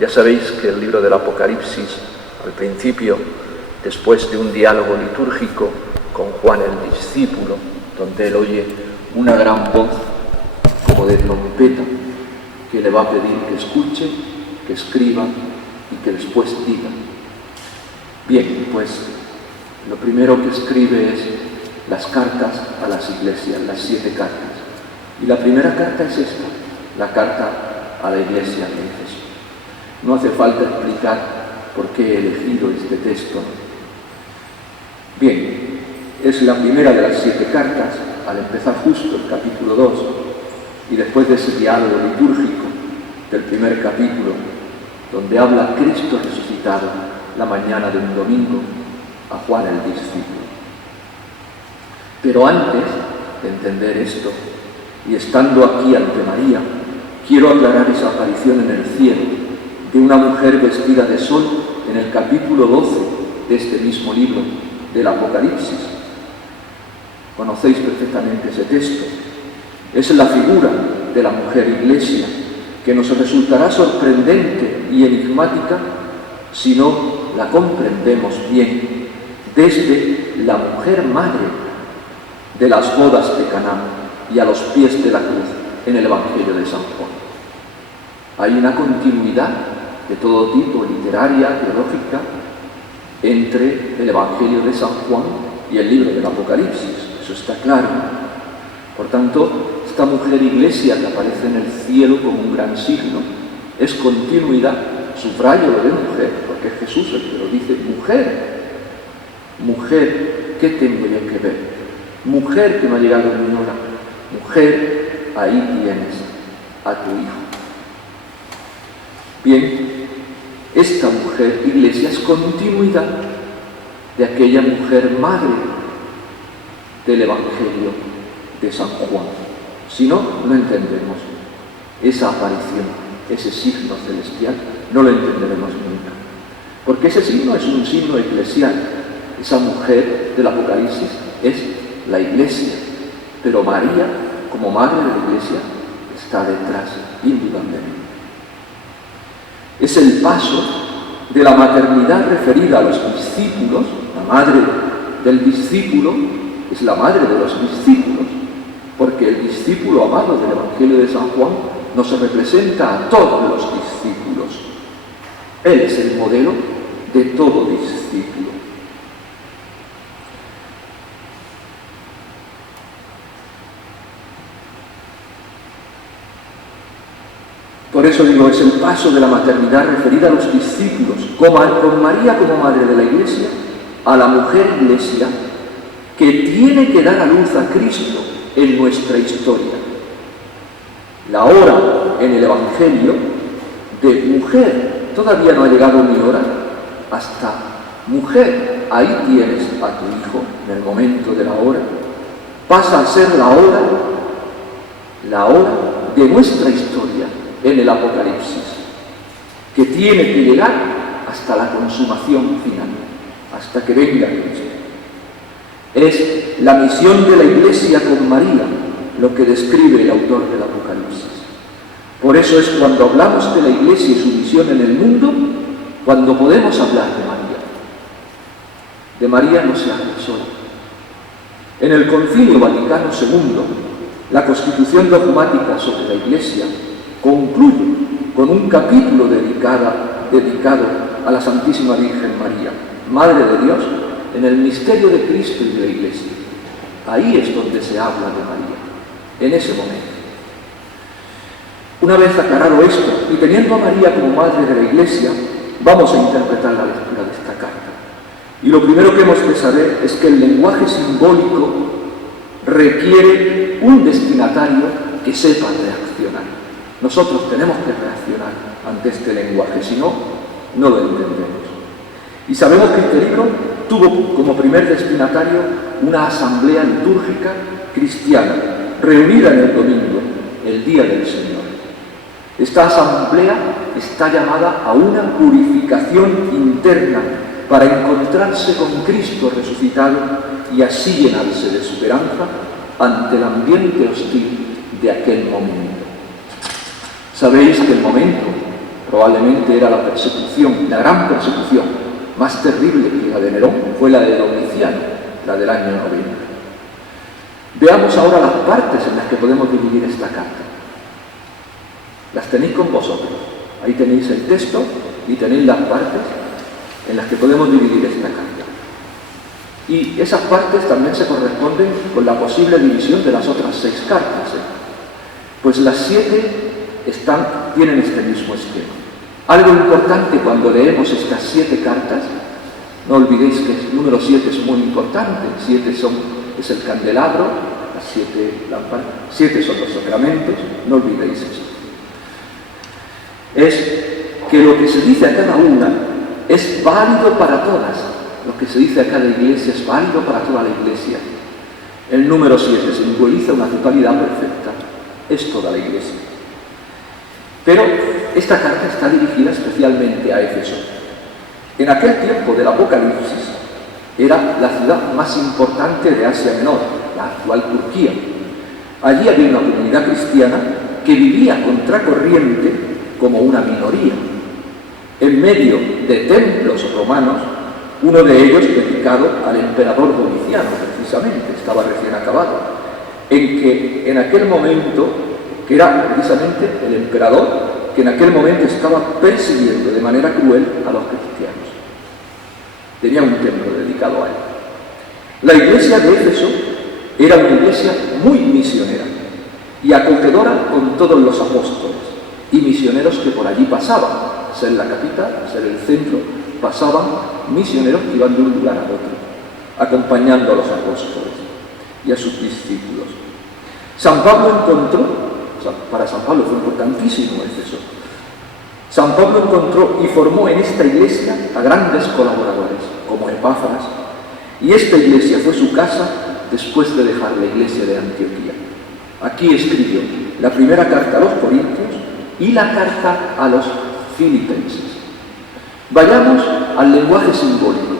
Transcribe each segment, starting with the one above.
Ya sabéis que el libro del Apocalipsis, al principio, después de un diálogo litúrgico con Juan el discípulo, donde él oye una gran voz como de trompeta que le va a pedir que escuche, que escriba y que después diga. Bien, pues lo primero que escribe es las cartas a las iglesias, las 7 cartas. Y la primera carta es esta, la carta a la iglesia de Éfeso. No hace falta explicar por qué he elegido este texto. Bien, es la primera de las 7 cartas, al empezar justo el capítulo 2, y después de ese diálogo litúrgico del primer capítulo, donde habla Cristo resucitado la mañana de un domingo a Juan el discípulo. Pero antes de entender esto, y estando aquí ante María, quiero aclarar esa aparición en el cielo de una mujer vestida de sol en el capítulo 12 de este mismo libro del Apocalipsis. Conocéis perfectamente ese texto. Es la figura de la mujer iglesia que nos resultará sorprendente y enigmática si no la comprendemos bien desde la mujer madre de las bodas de Caná y a los pies de la cruz en el Evangelio de San Juan. Hay una continuidad de todo tipo, literaria, teológica, entre el Evangelio de San Juan y el libro del Apocalipsis, eso está claro. Por tanto, esta mujer iglesia que aparece en el cielo como un gran signo es continuidad, subrayo lo de mujer, porque es Jesús el que lo dice, mujer, ¿qué tengo yo que ver? Mujer que no ha llegado mi hora, mujer, ahí tienes a tu hijo. Bien, esta mujer iglesia es continuidad de aquella mujer madre del Evangelio de San Juan. Si no, no entendemos esa aparición, ese signo celestial, no lo entenderemos nunca. Porque ese signo es un signo eclesial. Esa mujer del Apocalipsis es la iglesia, pero María, como madre de la iglesia, está detrás, indudablemente. Es el paso de la maternidad referida a los discípulos, la madre del discípulo es la madre de los discípulos, porque el discípulo amado del Evangelio de San Juan nos representa a todos los discípulos. Él es el modelo de todo discípulo. Por eso digo, es el paso de la maternidad referida a los discípulos, con María como madre de la Iglesia, a la mujer Iglesia, que tiene que dar a luz a Cristo en nuestra historia. La hora en el Evangelio de mujer, todavía no ha llegado mi hora, hasta mujer, ahí tienes a tu hijo, en el momento de la hora, pasa a ser la hora de nuestra historia en el Apocalipsis, que tiene que llegar hasta la consumación final, hasta que venga Cristo. Es la misión de la Iglesia con María lo que describe el autor del Apocalipsis. Por eso es cuando hablamos de la Iglesia y su misión en el mundo, cuando podemos hablar de María. De María no se habla sola. En el Concilio Vaticano II, la Constitución dogmática sobre la Iglesia concluye con un capítulo dedicado a la Santísima Virgen María, Madre de Dios, en el misterio de Cristo y de la Iglesia. Ahí es donde se habla de María, en ese momento. Una vez aclarado esto, y teniendo a María como Madre de la Iglesia, vamos a interpretar la lectura de esta carta. Y lo primero que hemos de saber es que el lenguaje simbólico requiere un destinatario que sepa reaccionar. Nosotros tenemos que reaccionar ante este lenguaje, si no, no lo entendemos. Y sabemos que este libro tuvo como primer destinatario una asamblea litúrgica cristiana, reunida en el domingo, el día del Señor. Esta asamblea está llamada a una purificación interna para encontrarse con Cristo resucitado y así llenarse de esperanza ante el ambiente hostil de aquel momento. Sabéis que el momento Probablemente era la persecución, la gran persecución más terrible que la de Nerón, fue la de Domiciano, la del año 90. Veamos ahora las partes en las que podemos dividir esta carta. Las tenéis con vosotros. Ahí tenéis el texto y tenéis las partes en las que podemos dividir esta carta. Y esas partes también se corresponden con la posible división de las otras 6 cartas. Pues las 7 tienen este mismo esquema. Algo importante cuando leemos estas 7 cartas, no olvidéis que el número 7 es muy importante. 7 es el candelabro, las 7 lámparas, 7 son los sacramentos, no olvidéis eso. Es que lo que se dice a cada una es válido para todas. Lo que se dice a cada iglesia es válido para toda la iglesia. El número 7 simboliza una totalidad perfecta. Es toda la iglesia. Pero esta carta está dirigida especialmente a Éfeso. En aquel tiempo del Apocalipsis era la ciudad más importante de Asia Menor, la actual Turquía. Allí había una comunidad cristiana que vivía contracorriente como una minoría, en medio de templos romanos, uno de ellos dedicado al emperador Domiciano, precisamente, estaba recién acabado, en aquel momento, que era precisamente el emperador que en aquel momento estaba persiguiendo de manera cruel a los cristianos. Tenía un templo dedicado a él. La iglesia de Éfeso era una iglesia muy misionera y acogedora con todos los apóstoles y misioneros que por allí pasaban. A ser la capital, a ser el centro, pasaban misioneros que iban de un lugar a otro, acompañando a los apóstoles y a sus discípulos. San Pablo encontró, para San Pablo fue importantísimo Éfeso, San Pablo encontró y formó en esta iglesia a grandes colaboradores, como Epáfras, y esta iglesia fue su casa después de dejar la iglesia de Antioquía. Aquí escribió la primera carta a los Corintios y la carta a los Filipenses. Vayamos al lenguaje simbólico.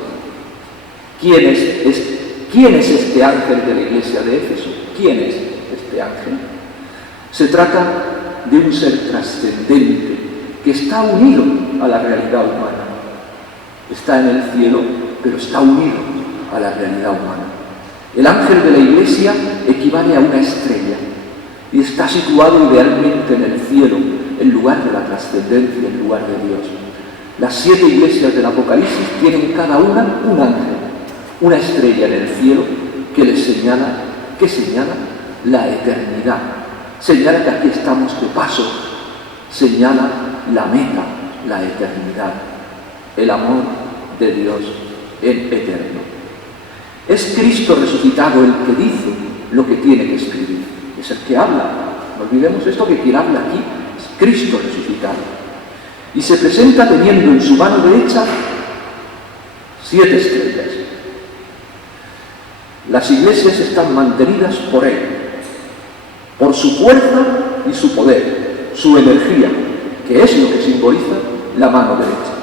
¿Quién es este ángel de la iglesia de Éfeso? ¿Quién es este ángel? Se trata de un ser trascendente que está unido a la realidad humana. Está en el cielo, pero está unido a la realidad humana. El ángel de la iglesia equivale a una estrella y está situado idealmente en el cielo, en lugar de la trascendencia, en lugar de Dios. Las 7 iglesias del Apocalipsis tienen cada una un ángel, una estrella en el cielo que señala la eternidad. Señala que aquí estamos de paso, señala la meta, la eternidad, el amor de Dios en eterno. Es Cristo resucitado el que dice lo que tiene que escribir, es el que habla. No olvidemos esto, que quien habla aquí es Cristo resucitado. Y se presenta teniendo en su mano derecha 7 estrellas. Las iglesias están mantenidas por Él, por su fuerza y su poder, su energía, que es lo que simboliza la mano derecha.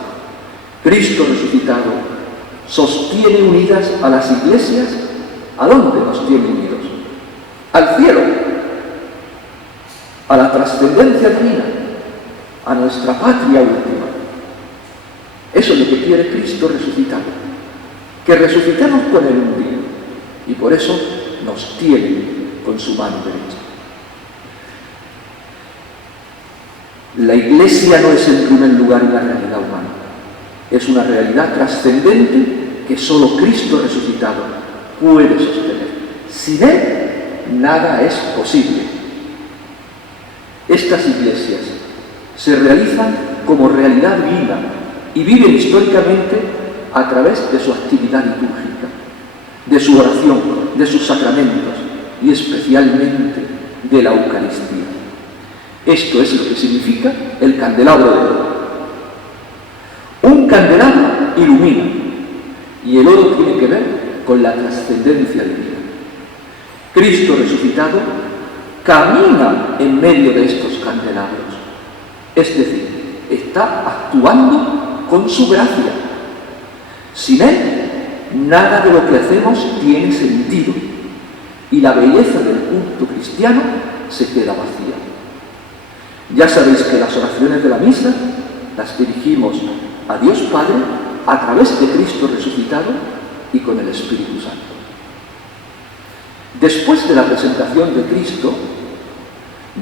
Cristo resucitado sostiene unidas a las iglesias. ¿A dónde nos tiene unidos? Al cielo, a la trascendencia divina, a nuestra patria última. Eso es lo que quiere Cristo resucitado, que resucitemos con Él un día, y por eso nos tiene con su mano derecha. La iglesia no es en primer lugar una realidad humana, es una realidad trascendente que solo Cristo resucitado puede sostener. Sin Él nada es posible. Estas iglesias se realizan como realidad viva y viven históricamente a través de su actividad litúrgica, de su oración, de sus sacramentos y especialmente de la Eucaristía. Esto es lo que significa el candelabro de oro. Un candelabro ilumina y el oro tiene que ver con la trascendencia divina. Cristo resucitado camina en medio de estos candelabros, es decir, está actuando con su gracia. Sin Él, nada de lo que hacemos tiene sentido y la belleza del culto cristiano se queda vacía. Ya sabéis que las oraciones de la misa las dirigimos a Dios Padre a través de Cristo resucitado y con el Espíritu Santo. Después de la presentación de Cristo,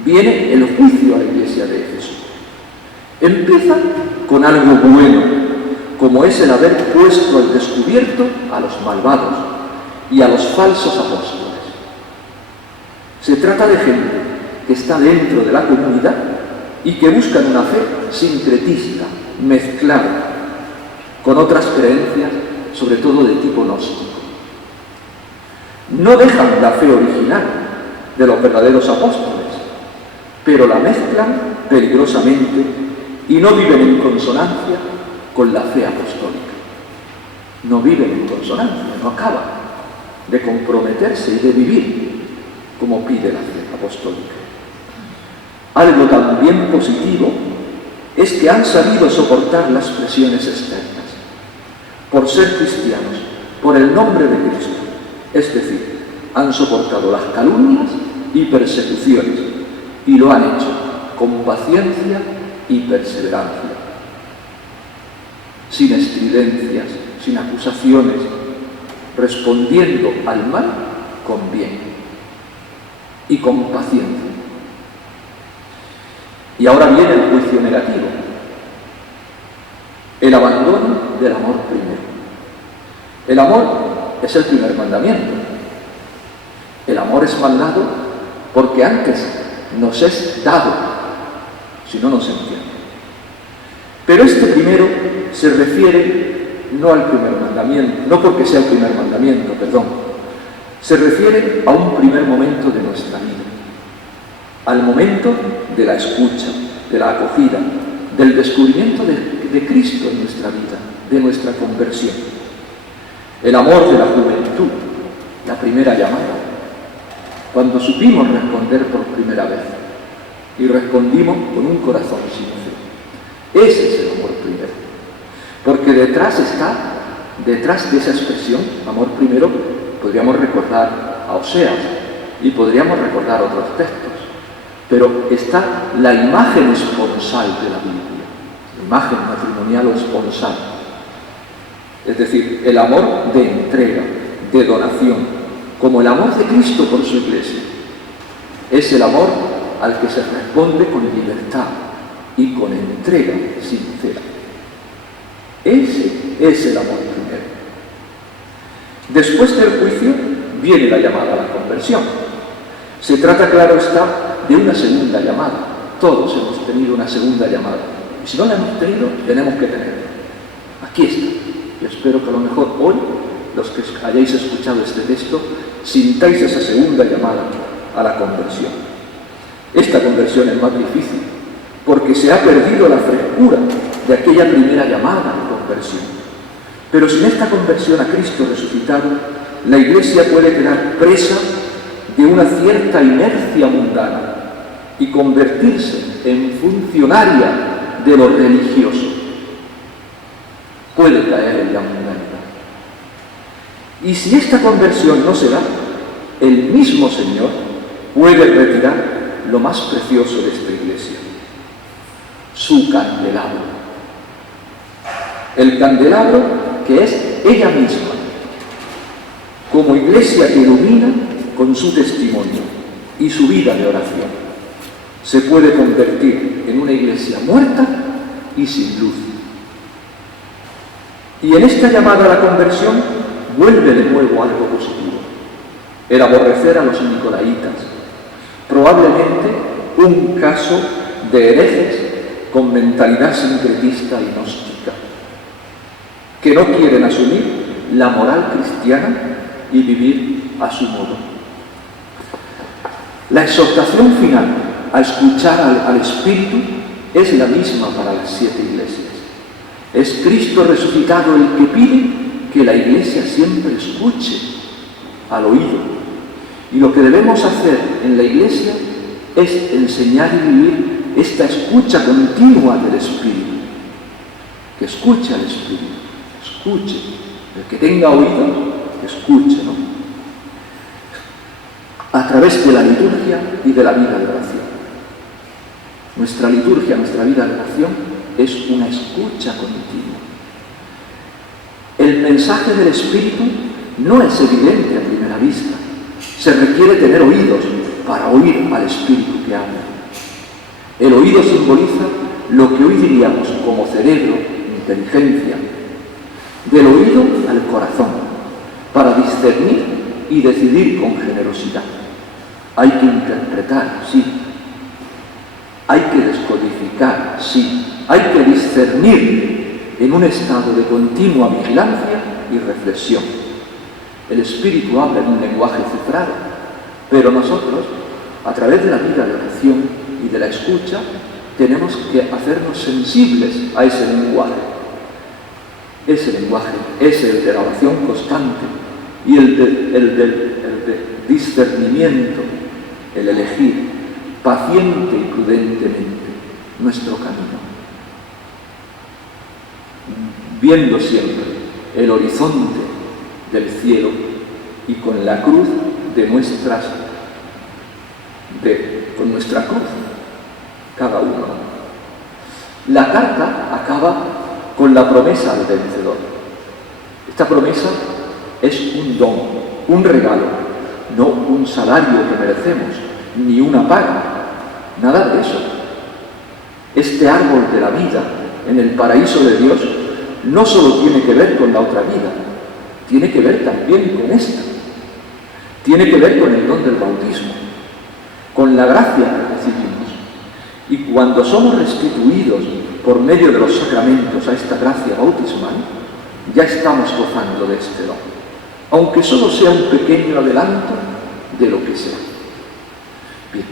viene el juicio a la iglesia de Éfeso. Empieza con algo bueno, como es el haber puesto al descubierto a los malvados y a los falsos apóstoles. Se trata de gente que está dentro de la comunidad y que buscan una fe sincretista, mezclada, con otras creencias, sobre todo de tipo gnóstico. No dejan la fe original de los verdaderos apóstoles, pero la mezclan peligrosamente y no viven en consonancia con la fe apostólica. No viven en consonancia, no acaban de comprometerse y de vivir como pide la fe apostólica. Algo también positivo es que han sabido soportar las presiones externas, por ser cristianos, por el nombre de Cristo. Es decir, han soportado las calumnias y persecuciones y lo han hecho con paciencia y perseverancia, sin estridencias, sin acusaciones, respondiendo al mal con bien y con paciencia. Y ahora viene el juicio negativo, el abandono del amor primero. El amor es el primer mandamiento. El amor es mal dado porque antes nos es dado, si no nos entiende. Pero este primero se refiere no al primer mandamiento, no porque sea el primer mandamiento, perdón, se refiere a un primer momento de nuestra vida, al momento de la escucha, de la acogida, del descubrimiento de Cristo en nuestra vida, de nuestra conversión. El amor de la juventud, la primera llamada, cuando supimos responder por primera vez y respondimos con un corazón sincero. Ese es el amor primero, porque detrás de esa expresión, amor primero, podríamos recordar a Oseas y podríamos recordar otros textos, pero está la imagen esponsal de la Biblia, la imagen matrimonial o esponsal, es decir, el amor de entrega, de donación, como el amor de Cristo por su iglesia. Es el amor al que se responde con libertad y con entrega sincera. Ese es el amor primero. Después del juicio viene la llamada a la conversión. Se trata, claro está, de una segunda llamada. Todos hemos tenido una segunda llamada. Y si no la hemos tenido, tenemos que tenerla. Aquí está. Yo espero que a lo mejor hoy, los que hayáis escuchado este texto, sintáis esa segunda llamada a la conversión. Esta conversión es más difícil, porque se ha perdido la frescura de aquella primera llamada a la conversión. Pero sin esta conversión a Cristo resucitado, la Iglesia puede quedar presa de una cierta inercia mundana y convertirse en funcionaria de lo religioso. Puede caer en la mundanidad. Y si esta conversión no se da, el mismo Señor puede retirar lo más precioso de esta Iglesia, su candelabro. El candelabro que es ella misma, como Iglesia que ilumina con su testimonio y su vida de oración. Se puede convertir en una Iglesia muerta y sin luz. Y en esta llamada a la conversión vuelve de nuevo algo positivo, el aborrecer a los nicolaitas, probablemente un caso de herejes con mentalidad sincretista y gnóstica, que no quieren asumir la moral cristiana y vivir a su modo. La exhortación final a escuchar al Espíritu es la misma para las 7 iglesias. Es Cristo resucitado el que pide que la Iglesia siempre escuche al oído. Y lo que debemos hacer en la Iglesia es enseñar y vivir esta escucha continua del Espíritu. Que escuche al Espíritu, escuche. El que tenga oído, escuche, ¿no? A través de la liturgia y de la vida de oración. Nuestra liturgia, nuestra vida de oración, es una escucha continua. El mensaje del Espíritu no es evidente a primera vista. Se requiere tener oídos para oír al Espíritu que habla. El oído simboliza lo que hoy diríamos como cerebro, inteligencia, del oído al corazón, para discernir y decidir con generosidad. Hay que interpretar, sí. Hay que descodificar, sí. Hay que discernir en un estado de continua vigilancia y reflexión. El Espíritu habla en un lenguaje cifrado, pero nosotros, a través de la vida de oración y de la escucha, tenemos que hacernos sensibles a ese lenguaje. Ese lenguaje es el de la oración constante y el de discernimiento, el elegir paciente y prudentemente nuestro camino, viendo siempre el horizonte del cielo y con la cruz con nuestra cruz, cada uno. La carta acaba con la promesa al vencedor. Esta promesa es un don, un regalo, no un salario que merecemos, ni una paga, nada de eso. Este árbol de la vida en el paraíso de Dios no solo tiene que ver con la otra vida, tiene que ver también con esta. Tiene que ver con el don del bautismo, con la gracia que recibimos. Y cuando somos restituidos por medio de los sacramentos a esta gracia bautismal, ya estamos gozando de este don, aunque solo sea un pequeño adelanto de lo que sea. Bien,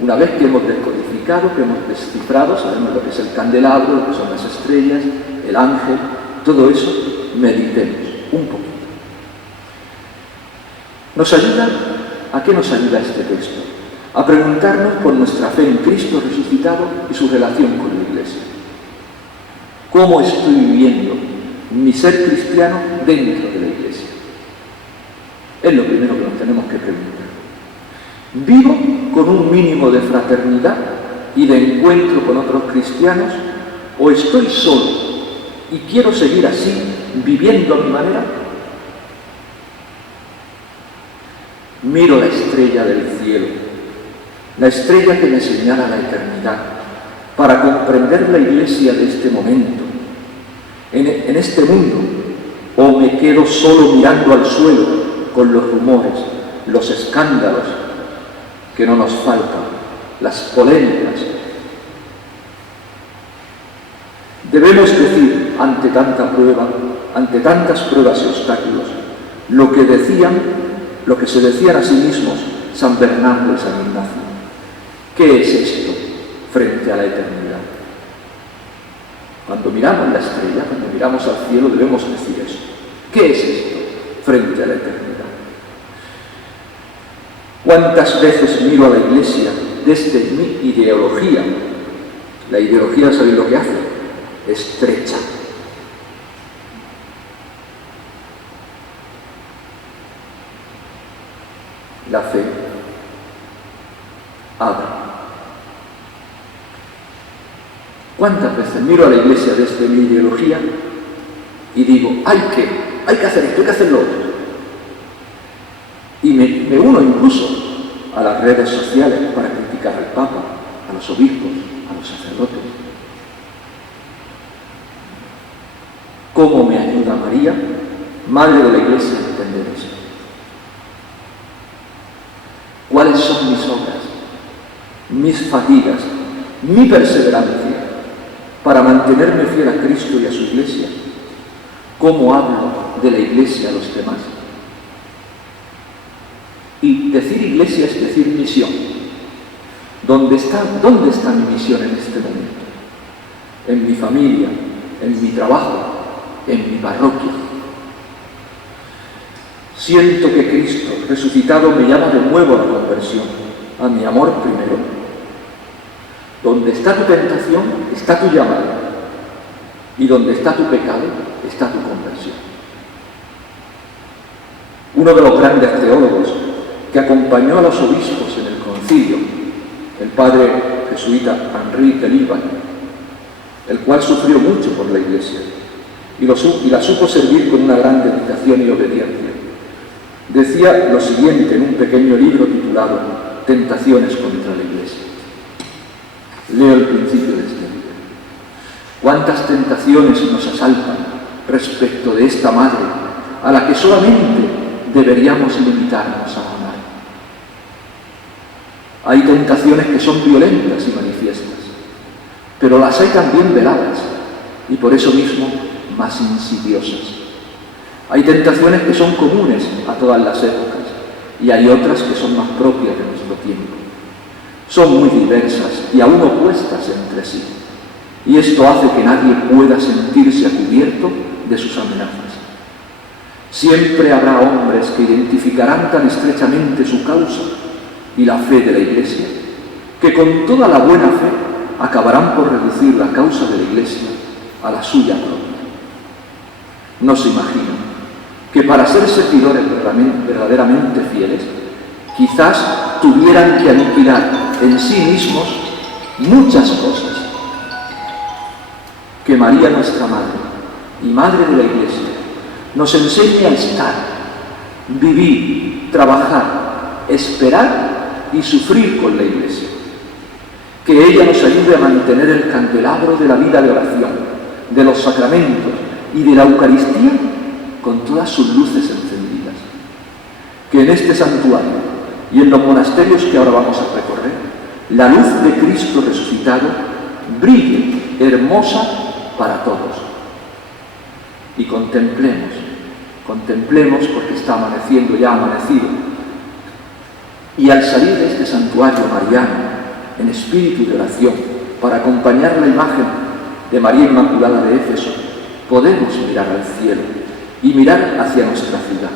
una vez que hemos descodificado, que hemos descifrado, sabemos lo que es el candelabro, lo que son las estrellas, el ángel, todo eso, meditemos un poquito. ¿A qué nos ayuda este texto? A preguntarnos por nuestra fe en Cristo resucitado y su relación con la Iglesia. ¿Cómo estoy viviendo mi ser cristiano dentro de la Iglesia? Es lo primero que nos tenemos que preguntar. ¿Vivo con un mínimo de fraternidad y de encuentro con otros cristianos o estoy solo y quiero seguir así, viviendo a mi manera? Miro la estrella del cielo, la estrella que me señala la eternidad, para comprender la Iglesia de este momento, en este mundo, o me quedo solo mirando al suelo con los rumores, los escándalos que no nos faltan, las polémicas. Debemos decir ante tanta prueba, ante tantas pruebas y obstáculos, lo que se decían a sí mismos San Bernardo y San Ignacio. ¿Qué es esto frente a la eternidad? Cuando miramos la estrella, cuando miramos al cielo, debemos decir eso. ¿Qué es esto frente a la eternidad? ¿Cuántas veces miro a la Iglesia desde mi ideología? La ideología, ¿sabéis lo que hace? Estrecha. La fe abre. ¿Cuántas veces miro a la Iglesia desde mi ideología y digo, hay que hacer esto, hay que hacer lo otro? Y me uno incluso a las redes sociales para criticar al Papa, a los obispos, a los sacerdotes. ¿Cómo me ayuda María, Madre de la Iglesia, a entender esto? ¿Cuáles son mis obras, mis fatigas, mi perseverancia para mantenerme fiel a Cristo y a su Iglesia? ¿Cómo hablo de la Iglesia a los demás? Y decir Iglesia es decir misión. ¿Dónde está mi misión en este momento? En mi familia, en mi trabajo, en mi parroquia. Siento que Cristo resucitado me llama de nuevo a la conversión, a mi amor primero. Donde está tu tentación, está tu llamado. Y donde está tu pecado, está tu conversión. Uno de los grandes teólogos que acompañó a los obispos en el concilio, el padre jesuita Henri de Liban, el cual sufrió mucho por la Iglesia y la supo servir con una gran dedicación y obediencia. Decía lo siguiente en un pequeño libro titulado Tentaciones contra la Iglesia. Leo el principio de este libro. ¿Cuántas tentaciones nos asaltan respecto de esta madre a la que solamente deberíamos limitarnos a amar? Hay tentaciones que son violentas y manifiestas, pero las hay también veladas y por eso mismo más insidiosas. Hay tentaciones que son comunes a todas las épocas y hay otras que son más propias de nuestro tiempo. Son muy diversas y aún opuestas entre sí, y esto hace que nadie pueda sentirse a cubierto de sus amenazas. Siempre habrá hombres que identificarán tan estrechamente su causa y la fe de la Iglesia, que con toda la buena fe acabarán por reducir la causa de la Iglesia a la suya propia. No se imaginan que para ser servidores verdaderamente fieles, quizás tuvieran que aniquilar en sí mismos muchas cosas. Que María, nuestra Madre y Madre de la Iglesia, nos enseñe a estar, vivir, trabajar, esperar y sufrir con la Iglesia. Que ella nos ayude a mantener el candelabro de la vida de oración, de los sacramentos y de la Eucaristía con todas sus luces encendidas. Que en este santuario y en los monasterios que ahora vamos a recorrer, la luz de Cristo resucitado brille hermosa para todos. Y contemplemos porque está amaneciendo, ya amanecido. Y al salir de este santuario mariano, en espíritu de oración, para acompañar la imagen de María Inmaculada de Éfeso, podemos mirar al cielo y mirar hacia nuestra ciudad.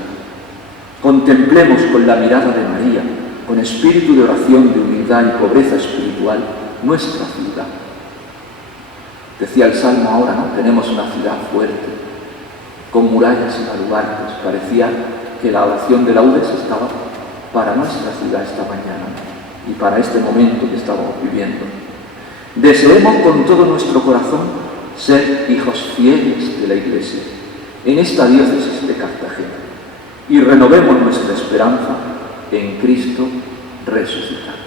Contemplemos con la mirada de María, con espíritu de oración, de humildad y pobreza espiritual, nuestra ciudad. Decía el Salmo ahora, ¿no? Tenemos una ciudad fuerte, con murallas y baluartes. Parecía que la oración de laudes estaba para nuestra ciudad esta mañana y para este momento que estamos viviendo. Deseemos con todo nuestro corazón ser hijos fieles de la Iglesia en esta diócesis de Cartagena y renovemos nuestra esperanza en Cristo resucitado.